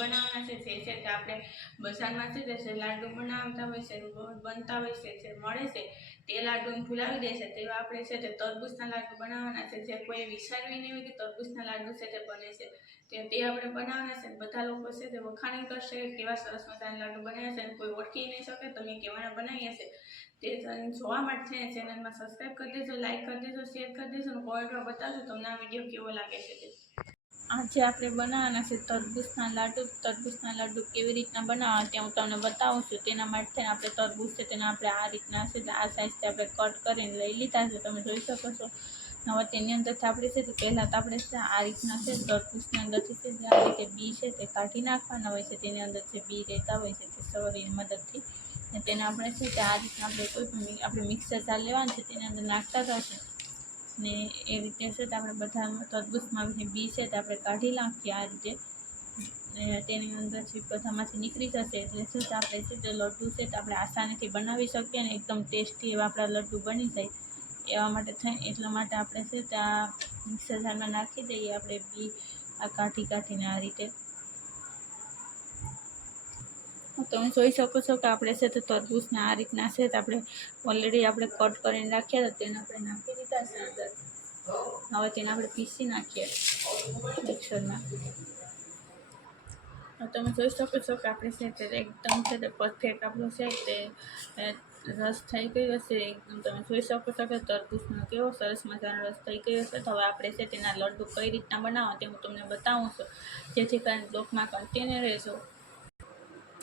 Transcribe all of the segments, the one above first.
બનાવવાના છે, જે છે તે આપણે બજારમાં છે તે લાડુ બનાવતા હોય છે બનતા હોય છે, જે મળે છે તે લાડુને ભૂલાવી દે છે. તેવા આપણે છે તે તરબૂચના લાડુ બનાવવાના છે, જે કોઈ વિચારવી નહીં હોય કે તરબૂચના લાડુ છે તે બને છે. તે તે આપણે બનાવવાના છે બધા લોકો છે તે વખાણી કરશે કેવા સરસ મજાના લાડુ બનાવ્યા છે કોઈ ઓળખી નહીં શકે તો મેં કેવાના બનાવ્યા છે. તે જોવા માટે છે ચેનલમાં સબસ્ક્રાઈબ કરી દેજો લાઈક કરી દેજો શેર કરી દેજો અને કોમેન્ટમાં બતાવજો તમને આ વીડિયો કેવો લાગે છે તે. આજે આપણે બનાવવાના છે તરબૂચના લાડુ. તરબૂચના લાડુ કેવી રીતના બનાવવા તે હું તમને બતાવું છું. તેના માટે આપણે તરબૂચ છે તેને આપણે આ રીતના છે આ સાઇઝથી આપણે કટ કરીને લઈ લીધા છે. તમે જોઈ શકો છો. હવે તેની અંદરથી આપણે છે તો પહેલાં તો આપણે છે આ રીતના છે તરબૂચની અંદરથી છે જે આ રીતે બી છે તે કાઢી નાખવાના હોય છે. તેની અંદર જે બી રહેતા હોય છે તે સવારીની મદદથી. તેને આપણે છે તે આ રીતના આપણે કોઈ પણ આપણે મિક્સર ચાલ લેવાનું છે. તેની અંદર નાખતા થશે ને એ રીતે છે તો આપણે બધા તરબૂચમાં બી છે તો આપણે કાઢી નાખીએ આ રીતે. તેની અંદરથી બધામાંથી નીકળી જશે એટલે શું છે, આપણે છે તે લડ્ડુ છે તો આપણે આસાનીથી બનાવી શકીએ ને એકદમ ટેસ્ટી એવા આપણા લડ્ડુ બની જાય. એવા માટે થઈ એટલા માટે આપણે છે તે આ મિક્સર જારમાં નાખી દઈએ, આપણે બી આ કાઢી કાઢીને આ રીતે. તમે જોઈ શકો છો કે આપણે છે તો તરબૂચના આ રીતના છે તો આપણે ઓલરેડી આપણે કટ કરીને રાખ્યા હતા, તેને આપણે નાખી દીધા છે અંદર. હવે તેને આપણે પીસી નાખીએ મિક્સરમાં. તમે જોઈ શકો છો કે આપણે છે તે એકદમ છે તે પરફેક્ટ આપણું છે તે રસ થઈ ગયો છે. એકદમ તમે જોઈ શકો છો કે તરબૂચનો કેવો સરસ મજાનો રસ થઈ ગયો છે. તો હવે આપણે છે તેના લડ્ડુ કઈ રીતના બનાવો તે હું તમને બતાવું છું. જેથી કરીને બ્લોકમાં કન્ટિન્યુ રહેજો.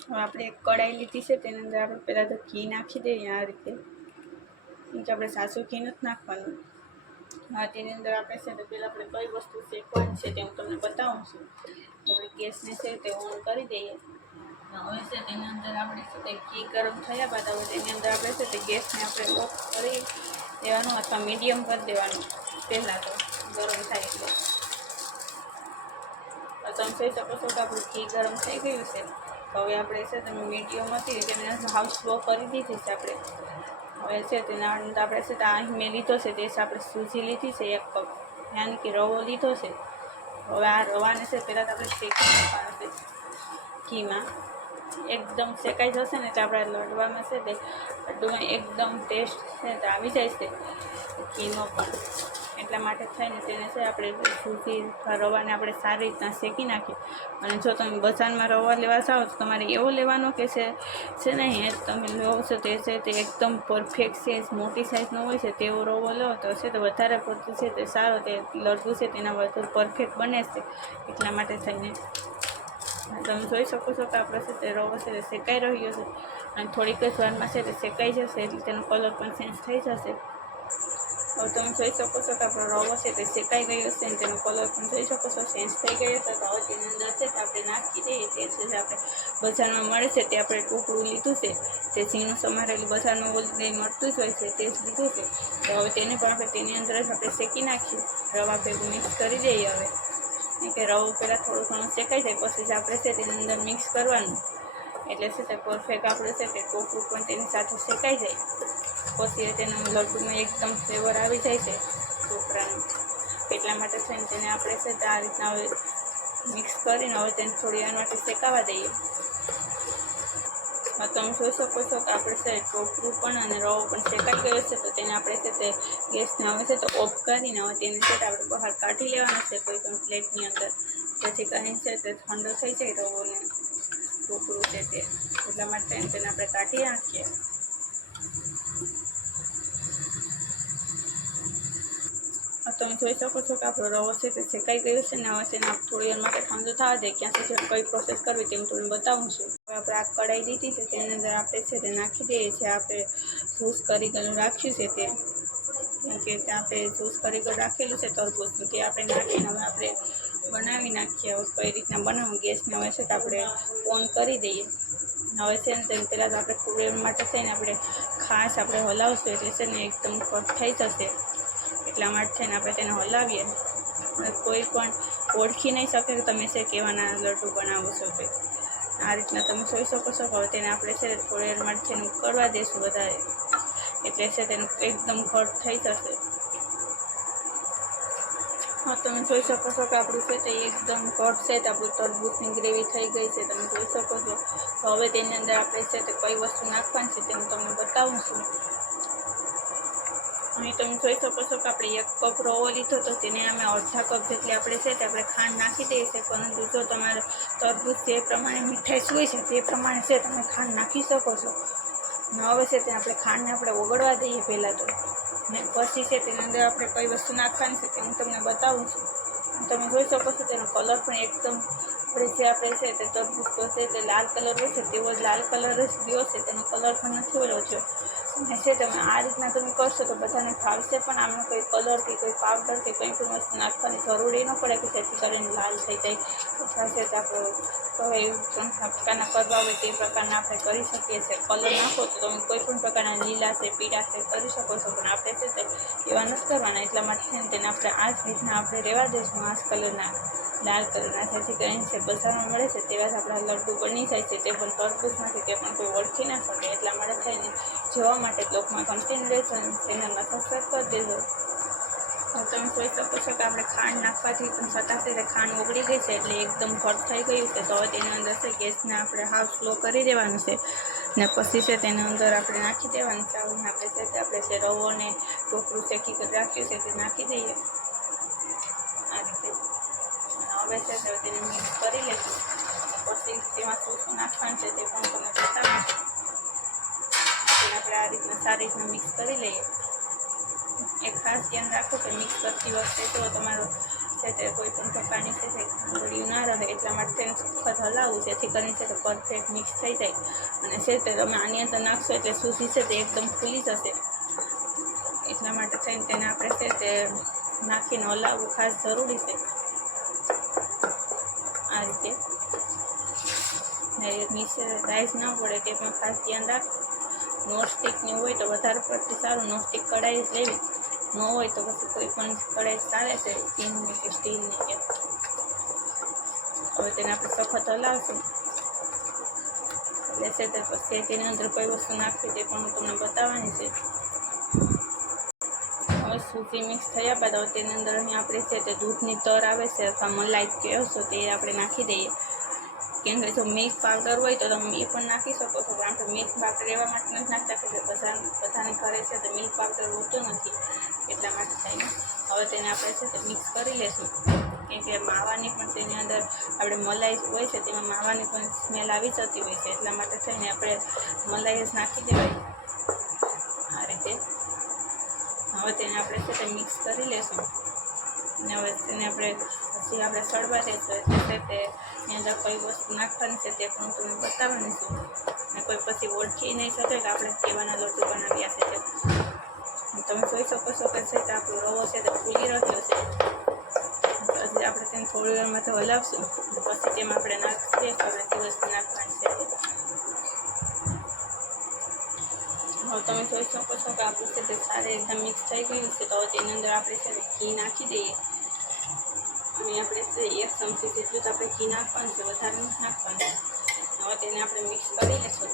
હવે આપણે એક કઢાઈ લીધી છે, તેની અંદર આપણે પહેલાં તો ઘી નાખી દઈએ આ રીતે. કે આપણે સાસુ ઘી નથી નાખવાનું. હા, તેની અંદર આપણે છે તો પહેલાં આપણે કઈ વસ્તુ શેકવાની છે તે હું તમને બતાવું છું. આપણે ગેસને છે તે ઓન કરી દઈએ. હવે છે તેની અંદર આપણે છે તે ઘી ગરમ થયા બાદ હવે તેની અંદર આપણે છે તે ગેસને આપણે ઓફ કરી દેવાનું અથવા મીડિયમ કરી દેવાનું પહેલાં તો, ગરમ થાય એટલે. તમે જોઈ શકો છો કે આપણું ઘી ગરમ થઈ ગયું છે. હવે આપણે છે તમે હતી તેને હાઉસ સ્લો કરી દીધી છે આપણે. હવે છે તેના આપણે છે અહીં મેં લીધો છે તે આપણે સૂજી લીધી છે, એક કપ યાની કે રવો લીધો છે. હવે આ રવાને છે પહેલાં તો આપણે શેકી નાખવાનો છે ઘીમાં. એકદમ શેકાઈ જશે ને એટલે આપણે લડવામાં છે તે લડ્ડુમાં એકદમ ટેસ્ટ છે તે આવી જાય છે ઘીનો પણ. એટલા માટે થઈને તેને છે આપણે સૂજી અથવા રવાને આપણે સારી રીતના શેકી નાખીએ અને જો તમે બજારમાં રવા લેવા જાઓ તો તમારે એવો લેવાનો કે છે છે નહીં એ તમે લો છો તે છે તે એકદમ પરફેક્ટ સાઇઝ મોટી સાઇઝનો હોય છે તેવો રવો લો તો છે તો વધારે પડતું છે તે સારો તે લડ્ડુ છે તેના વધુ પરફેક્ટ બને છે એટલા માટે થઈને તમે જોઈ શકો છો કે આપણે છે તે રવો છે તે શેકાઈ રહ્યો છે અને થોડીક જ વારમાં છે તે શેકાઈ જશે એટલે તેનો કલર પણ ચેન્જ થઈ જશે હવે તમે જોઈ શકો છો કે આપણો રવો છે તે શેકાઈ ગયો છે અને તેનો કલર પણ જોઈ શકો છો ચેન્જ થઈ ગયો છે તો હવે તેની અંદર છે તે આપણે નાખી દઈએ તે છે જે આપણે બજારમાં મળે છે તે આપણે ટુકડું લીધું છે તે ઝીણું સમારેલું બજારમાં ઓલરેડી મળતું જ હોય છે તે જ લીધું છે તો હવે તેને પણ આપણે તેની અંદર જ આપણે શેકી નાખીએ રવા ભેગું મિક્સ કરી દઈએ હવે કે રવો પહેલાં થોડું ઘણું શેકાઈ જાય પછી જ આપણે છે તેની અંદર મિક્સ કરવાનું એટલે છે તે પરફેક્ટ આપણે છે તે ટોપરું પણ તેની સાથે શેકાઈ જાય પછી તેનું લડ્ડુમાં એકદમ ફ્લેવર આવી જાય છે. છોકરાનું એટલા માટે થઈને તેને આપણે છે તે આ રીતના હવે મિક્સ કરીને હવે તેને થોડી વાર માટે શેકાવા દઈએ. હા, તમે જોઈ શકો છો કે આપણે છે ટોપરું પણ અને રવો પણ શેકાઈ ગયો છે. તો તેને આપણે છે તે ગેસને હવે છે તો ઓફ કરીને હવે તેને છે આપણે બહાર કાઢી લેવાનો છે કોઈ પણ પ્લેટની અંદર. જેથી કરીને છે તે ઠંડો થઈ જાય રવોને. ટોપરું છે તે. એટલા માટે તેને આપણે કાઢી નાખીએ. તમે જોઈ શકો છો કે આપણો રવો છે તે શેકાઈ ગયો છે ને હવે તેને થોડી વાર માટે ઠંડો થવા દે, ક્યાં સુધી કઈ પ્રોસેસ કરવી તે હું તમને બતાવું છું. હવે આપણે આ કઢાઈ દીધી છે, તેની અંદર આપણે છે તે નાખી દઈએ છીએ, આપણે જૂસ કરી રાખ્યું છે તે. કે ત્યાં આપણે જૂસ કરી રાખેલું છે તરબૂચનું તે આપણે નાખીને હવે આપણે બનાવી નાખીએ. હવે કઈ રીતના બનાવવું ગેસને હવે છે તો આપણે ઓન કરી દઈએ. હવે છે ને તેની પહેલાં તો આપણે થોડી માટે થઈને આપણે ખાસ આપણે હલાવશું એટલે છે ને એકદમ કટ થઈ જશે. એટલા માટે છે ને આપણે તેને હલાવીએ. કોઈ પણ ઓળખી નહીં શકે કે તમે છે કેવાના લડ્ડુ બનાવો છો તે આ રીતના તમે જોઈ શકો છો હવે તેને આપણે છે થોડી વાર માટે છે ઉકળવા દઈશું વધારે એટલે છે તેનું એકદમ ઘટ થઈ જશે. હા, તમે જોઈ શકો છો કે આપણું છે તે એકદમ ઘટ છે તો આપણું તરબૂચની ગ્રેવી થઈ ગઈ છે. તમે જોઈ શકો છો. હવે તેની અંદર આપણે છે તે કઈ વસ્તુ નાખવાની છે તે હું તમને બતાવું છું. અહીં તમે જોઈ શકો છો કે આપણે એક કપ રવો લીધો તો તેને અમે અડધા કપ જેટલી આપણે છે તે આપણે ખાંડ નાખી દઈએ છીએ. પરંતુ જો તમારે તરબૂચ જે પ્રમાણે મીઠાઈ હોય છે તે પ્રમાણે છે તમે ખાંડ નાખી શકો છો. હવે છે તે આપણે ખાંડને આપણે ઓગળવા દઈએ પહેલાં તો. ને પછી છે તેની અંદર આપણે કઈ વસ્તુ નાખવાની છે તે હું તમને બતાવું છું. તમે જોઈ શકો છો તેનો કલર પણ એકદમ આપણે જે આપણે છે તે તરબૂચ છે, તે લાલ કલર હોય છે, તેવો લાલ કલર જ ગયો છે, તેનો કલર પણ નથી ઓલો છે. અને છે તમે આ રીતના તમે કરશો તો બધાને ફાવશે પણ આમાં કોઈ કલર કે કોઈ પાવડર કે કંઈ પણ વસ્તુ નાખવાની જરૂર એ ન પડે કે જેથી કરીને લાલ થઈ જાય. છે તે આપણે કોઈ ત્રણ પ્રકારના કરવા હોય તે પ્રકારના આપણે કરી શકીએ છીએ. કલર નાખો તો તમે કોઈ પણ પ્રકારના લીલા છે, પીળા છે કરી શકો છો, પણ આપણે છે તે એવા નથી કરવાના. એટલા માટે તેને આપણે આ જ રીતના આપણે રહેવા દઈશું આ કલરના લાલ કલરના છે કંઈ છે બજારમાં મળે છે તેવા જ આપણા લડ્ડુ બની જાય છે. તે પણ તરબૂચમાંથી તે પણ કોઈ ઓળખી ના શકે એટલા માટે થઈને જોવા માટે કન્ટિન્યુ લેશો અને ચેનલમાં સબસ્ક્રાઈબ કરી દેજો તમે જોઈ શકો છો કે આપણે ખાંડ નાખવાથી પણ સતાશે ખાંડ ઓગળી ગઈ છે એટલે એકદમ ઘટ થઈ ગયું છે. તો હવે તેની અંદર છે ગેસને આપણે હાફ સ્લો કરી દેવાનું છે ને પછી છે તેની અંદર આપણે નાખી દેવાનું છે. આપણે છે આપણે છે રવો ને ટોપરું શેકી કરી રાખ્યું છે તે નાખી દઈએ. હવે છે તો તેને મિક્સ કરી લેશું પછી તેમાં શું શું નાખવાનું છે તે પણ તમને બતાવું આપણે આ રીતના સારી રીતના મિક્સ કરી લઈએ એક ખાસ ધ્યાન રાખો કે મિક્સ કરતી વખતે તો તમારો છે તે કોઈ પણ પ્રકારની છે તે ગળ્યું ના રહે એટલા માટે સખત હલાવવું જેથી કરીને છે તે પરફેક્ટ મિક્સ થઈ જાય અને છે તે તમે આની અંદર નાખશો એટલે સૂસી છે તે એકદમ ખુલી જશે એટલા માટે થઈને તેને આપણે છે તે નાખીને હલાવવું ખાસ જરૂરી છે આ રીતે ને નીચે રાઈસ ના પડે તે પણ ખાસ ધ્યાન રાખો નોનસ્ટિકની હોય તો વધારે પડતી સારું નોનસ્ટિક કઢાઈ જ લેવી ન હોય તો પછી કોઈ પણ કઢાઈ ચાલે છે સ્ટીલની કે સ્ટીલની કે હવે તેને આપણે સખત હલાવશું એટલે છે તે પછી તેની અંદર કઈ વસ્તુ નાખવી તે પણ હું તમને બતાવવાની છે હવે સૂજી મિક્સ થયા બાદ હવે તેની અંદર અહીં આપણે છે તે દૂધની તર આવે છે, અથવા મલાઈ કહો છો તે આપણે નાખી દઈએ. કેમ કે જો મિલ્ક પાવડર હોય તો તમે એ પણ નાખી શકો છો, પણ આપણે મિલ્ક પાવડર એવા માટે નથી નાખતા કે બધા બધાને ઘરે છે તો મિલ્ક પાવડર હોતો નથી, એટલા માટે થઈને. હવે તેને આપણે છે તે મિક્સ કરી લેશું. કેમ કે માવાની પણ તેની અંદર આપણે મલાઈ હોય છે, તેમાં માવાની પણ સ્મેલ આવી જતી હોય છે, એટલા માટે થઈને આપણે મલાઈ જ નાખી દેવાય. હવે તેને આપણે છે તે મિક્સ કરી લેશું અને હવે તેને આપણે પછી આપણે સળવા દઈશું એટલે છે તે એની અંદર કઈ વસ્તુ નાખવાની છે તે પણ હું તમને બતાવવાની છું અને કોઈ પછી ઓળખી નહીં શકે કે આપણે કેવાના લડ્ડુ બનાવ્યા છે તે તમે જોઈ શકો છો કે છે કે આપણો રવો છે તે ફૂલી રહ્યો છે પછી આપણે તેને થોડી વારમાં તો હલાવશું પછી તેમાં આપણે નાખીએ તો આપણે તે વસ્તુ નાખવાની છે હવે તમે જોઈ શકો છો કે આપણું છે તે સારી એકદમ મિક્સ થઈ ગયું છે. તો તેની અંદર આપણે છે ઘી નાખી દઈએ. અને આપણે એક ચમચી જેટલું તો આપણે ઘી નાખવાનું છે. વધારે નથી નાખવાનું. હવે તેને આપણે મિક્સ કરી લઈશું.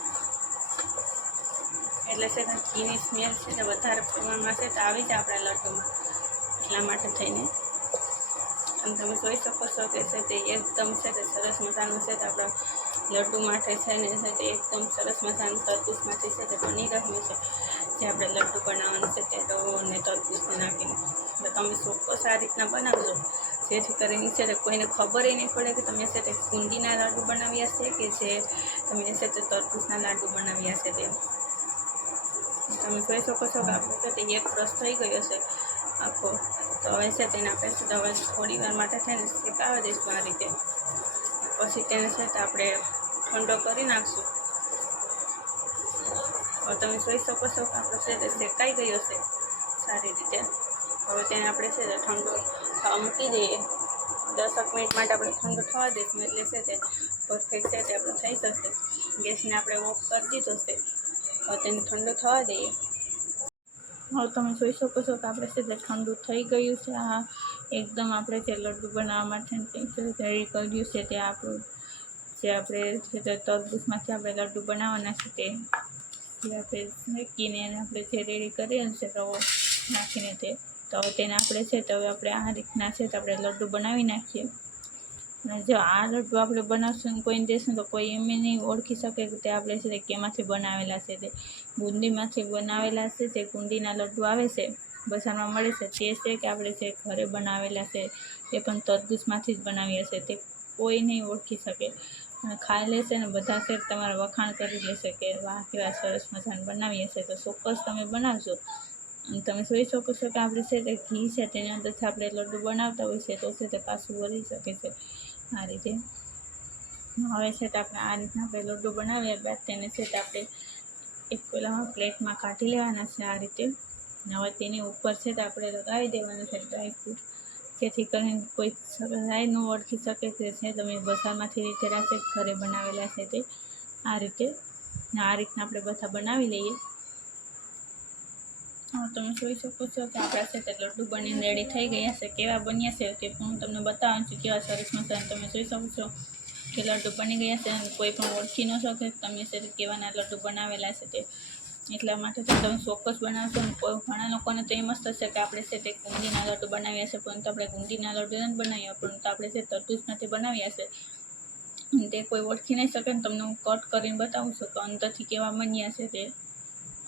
એટલે છે કે ઘીની સ્મેલ છે તે વધારે પ્રમાણમાં છે તો આવી જાય આપણા લડ્ડુમાં એટલા માટે થઈને. અને તમે જોઈ શકો છો કે છે તે એકદમ છે તે સરસ મજાનું છે તે આપણા લડ્ડુ માટે છે ને છે તે એકદમ સરસ મજાનું તરબૂચમાંથી છે તે બની રહ્યું છે. જે આપણે લડ્ડુ બનાવવાનું છે તે રવો અને તરબૂચને એટલે તમે ચોક્કસ આ રીતના બનાવજો. જેથી કરીને છે તે કોઈને ખબર નહીં પડે કે તમે છે તે કુંડીના લાડુ બનાવ્યા છે કે જે તમે છે તે તરબૂચના લાડુ બનાવ્યા છે તે. તમે જોઈ શકો છો કે આપણો છે તે એક રસ થઈ ગયો છે આખો. તો હવે છે તેને આપણે છે તો હવે થોડી વાર માટે થઈને શેકાવા દઈશું આ રીતે. પછી તેને છે તો આપણે ઠંડો કરી નાખશું. હવે તમે જોઈ શકો છો કે આપણો છે તે શેકાઈ ગયો છે સારી રીતે. હવે તેને આપણે છે તે ઠંડો મૂકી દઈએ. દસક મિનિટ માટે આપણે ઠંડો થવા દઈશું, એટલે છે તે પરફેક્ટ છે તે આપણો થઈ જશે. ગેસને આપણે ઓફ કરી દીધો છે. હવે તેને ઠંડો થવા દઈએ. હવે તમે જોઈ શકો છો કે આપણે છે તે ઠંડુ થઈ ગયું છે. આ એકદમ આપણે જે લડ્ડુ બનાવવા માટે રેડી કર્યું છે તે આપણું જે આપણે છે તો તરબૂચમાંથી આપણે લડ્ડુ બનાવવાના છે તે આપણે મૂકીને એને આપણે જે રેડી કરીએ છે રવો નાખીને તે. તો હવે તેને આપણે છે તો હવે આપણે આ રીતના છે તો આપણે લડ્ડુ બનાવી નાખીએ. અને જો આ લડ્ડુ આપણે બનાવશું કોઈને દેશું તો કોઈ એમ નહીં ઓળખી શકે કે તે આપણે છે તે કેમાંથી બનાવેલા છે તે. બુંદીમાંથી બનાવેલા છે જે ગુંદીના લડ્ડુ આવે છે, બજારમાં મળે છે તે છે કે આપણે જે ઘરે બનાવેલા છે તે પણ તરબૂચમાંથી જ બનાવીએ છે તે કોઈ નહીં ઓળખી શકે. ખાઈ લેશે ને બધા છે તમારા વખાણ કરી લેશે કે વાહ, કેવા સરસ મજાનું બનાવીએ હશે તો ચોક્કસ તમે બનાવજો. તમે જોઈ શકો છો કે આપણે છે તે ઘી છે તેની અંદરથી આપણે લડ્ડુ બનાવતા હોય છે તો છે તે પાછું વળી શકે છે. આ રીતે. હવે છે તે આપણે આ રીતના આપણે લડ્ડુ બનાવ્યા બાદ તેને છે તે આપણે એક પેલામાં પ્લેટમાં કાઢી લેવાના છે આ રીતે. હવે તેની ઉપર છે તે આપણે લગાવી દેવાના છે ડ્રાયફ્રૂટ જેથી કરીને કોઈ સહેલાઈ ઓળખી શકે કે છે. તમે બજારમાંથી લીધેલા છે ઘરે બનાવેલા છે તે. આ રીતે, આ રીતના આપણે બધા બનાવી લઈએ. તમે જોઈ શકો છો કે આપણા છે તે લડ્ડુ બનીને રેડી થઈ ગયા છે. કેવા બન્યા છે તે હું તમને બતાવું છું. કેવા સરસ મસાલા તમે જોઈ શકો છો કે લડ્ડુ બની ગયા છે અને કોઈ પણ ઓળખી ન શકે તમે કેવાના લડ્ડુ બનાવેલા છે તે. એટલા માટે તો તમે ચોક્કસ બનાવશો ઘણા લોકોને તો એમ જ થશે કે આપણે છે તે ગુંદીના લાડુ બનાવ્યા છે, પરંતુ આપણે ગુંદીના લાડુ નથી બનાવ્યા, પરંતુ આપણે છે નથી બનાવ્યા છે. તે કોઈ ઓળખી નહીં શકે ને તમને હું કટ કરીને બતાવું છું કે અંદરથી કેવા બન્યા છે તે.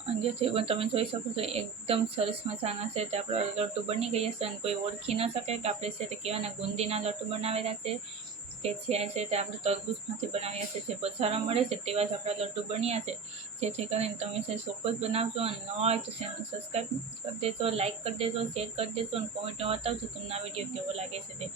અંદરથી પણ તમે જોઈ શકો છો, એકદમ સરસ મજાના છે તે આપણા લડ્ડુ બની ગયા છે અને કોઈ ઓળખી ન શકે કે આપણે છે તે કેવાના ગુંદીના લડ્ડુ બનાવેલા છે. કે છે છે તે આપણે તરબૂચમાંથી બનાવ્યા છે, જે બજારમાં મળે છે, તેવા જ આપણા લડ્ડુ બન્યા છે. જેથી કરીને તમે છે ચોક્કસ બનાવજો અને ન હોય તો ચેનલ સબસ્ક્રાઈબ કરી દેજો લાઇક કરી દેજો શેર કરી દેજો અને કોમેન્ટમાં બતાવજો તમને આ વીડિયો કેવો લાગે છે તે.